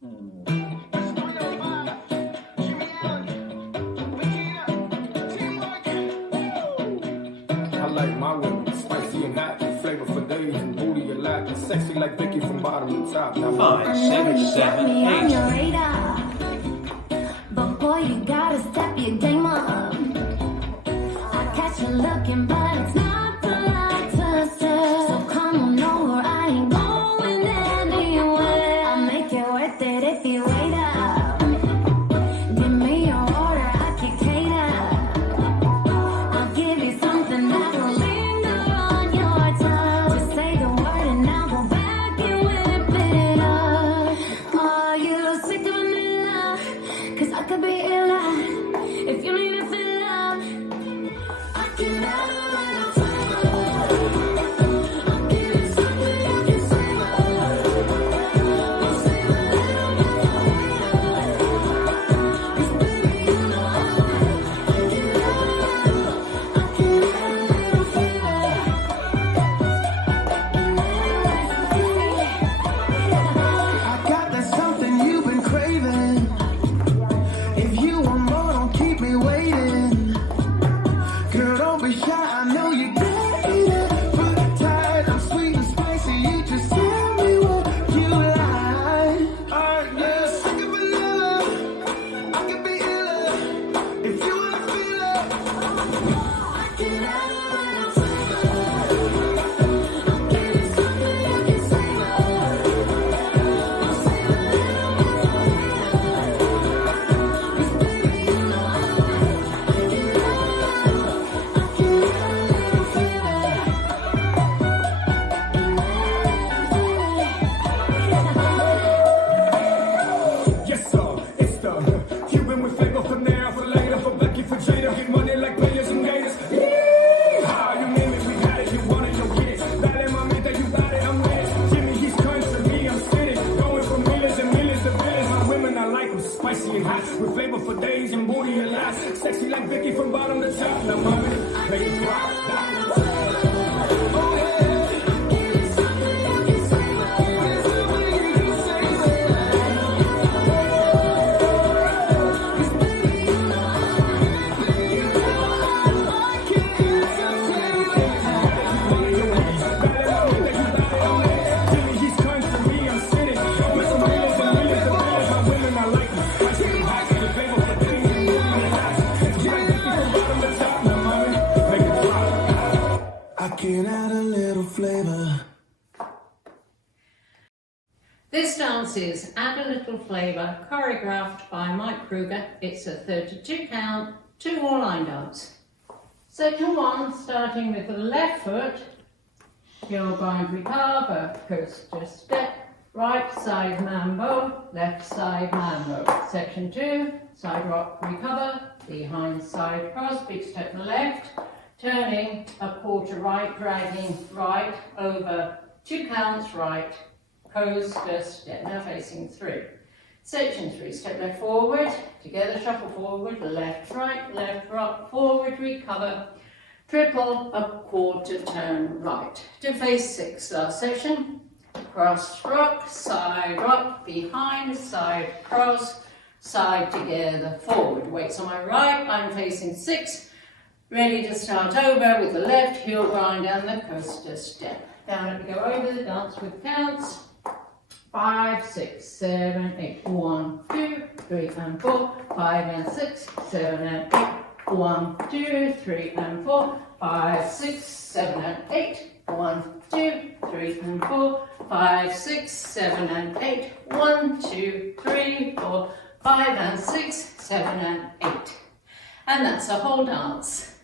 I like my women spicy and hot, flavor for days and booty a lot, sexy like Vicky from bottom to top. Now 5, 6, 7, 8. But boy, you gotta step your game up. I catch you looking, but it's not polite to say. So come on over, I ain't going anywhere. I'll make it worth it if you wait up. Give me your order, I can cater. I'll give you something that will linger on your tongue. Just say the word and I'll go back and whip it up. Are you sweet to vanilla? 'Cause I could be illa if you need to fill up. I can add a little flavor. I'll give you something you can savor. I'll save a little bit for later. 'Cause baby, you know I can add a little flavor. I got that something you've been craving. If you want more, don't keep me waiting. Girl, don't be shy, I know you got it. Put tight, I'm sweet and spicy. You just tell me what you like. Alright, yeah, sick of vanilla. I can be illa if you wanna feel it. I can add a little flavor. I'll give you something you can savor. I'll save a little bit for later. 'Cause baby, you know I can add a little flavor. yes sir, it's the Cuban with flavor for now, for later, for Becky, for Jada, get money like players and gators. How you name it, we got it, you want it, you'll get it. Dale mamita, you got it, I'm with it. Jimmy, he's country, me, I'm spitting. Going from millions and millions to billions. My women, I like them spicy and hot, with flavor for days and booty a lot. Sexy like Vicky from bottom to top. Now mommy, make it rock. Give you something you can savor. Cause baby, you know Jimmy, he's country, me, I'm sitting. With some millions and millions of billions. My women, I like them spicy and hot, with flavor for days and booty a lot. Sexy like Vicky from bottom to top. Now mommy, make it rock. I can add a little flavor. This dance is Add a Little Flavor, choreographed by Mike Kruger. It's a 32 count, 2-wall line dance. Section 1, starting with the left foot, you're going to recover, coaster step, right side mambo, left side mambo. Section 2, side rock recover, behind side cross, big step left, turning a quarter right, dragging right over 2 counts right, coaster step, now facing through. Section 3, step left forward, together shuffle forward, left rock, forward, recover, triple, a quarter turn right. To phase 6, last section, cross rock, behind, side cross, side together, forward. Weights on my right, I'm facing 6, ready to start over with the left heel grind and the coaster step. Down and go over the dance with counts. 5, 6, 7, 8. 1, 2, 3, and 4. 5 and 6, 7 and 8. 1, 2, 3, and 4. 5, 6, 7 and 8. 1, 2, 3, and 4. 5, 6, 7 and 8. 1, 2, 3, 4. 5 and 6, 7 and 8. And that's a whole dance.